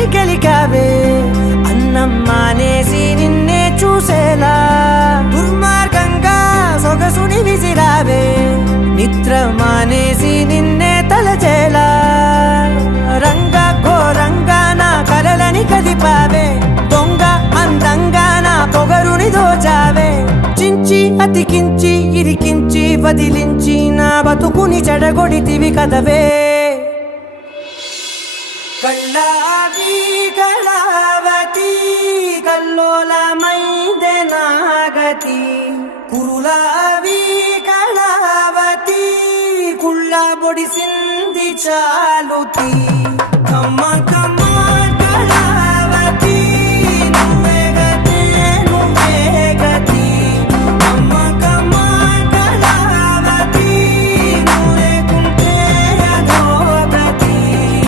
కలని గెలికావే అన్నం మానేసి నిన్నే చూసేలా దుర్మార్గంగా సొగసుని విసిరావే నిద్ర మానేసి నిన్నే తలచేలా రంగా ఘోరంగా నా కలలని కదిపావే దొంగ అందంగా నా పొగరుని దోచావే చించి అతికించి ఇరికించి వదిలించి నా బతుకుని చెడగొడితివి కదవే కళ్ళావి కళావతి కల్లోలమైందే నాగతి కురులావి కళావతి కుళ్ళ బొడిసింది చాలుతి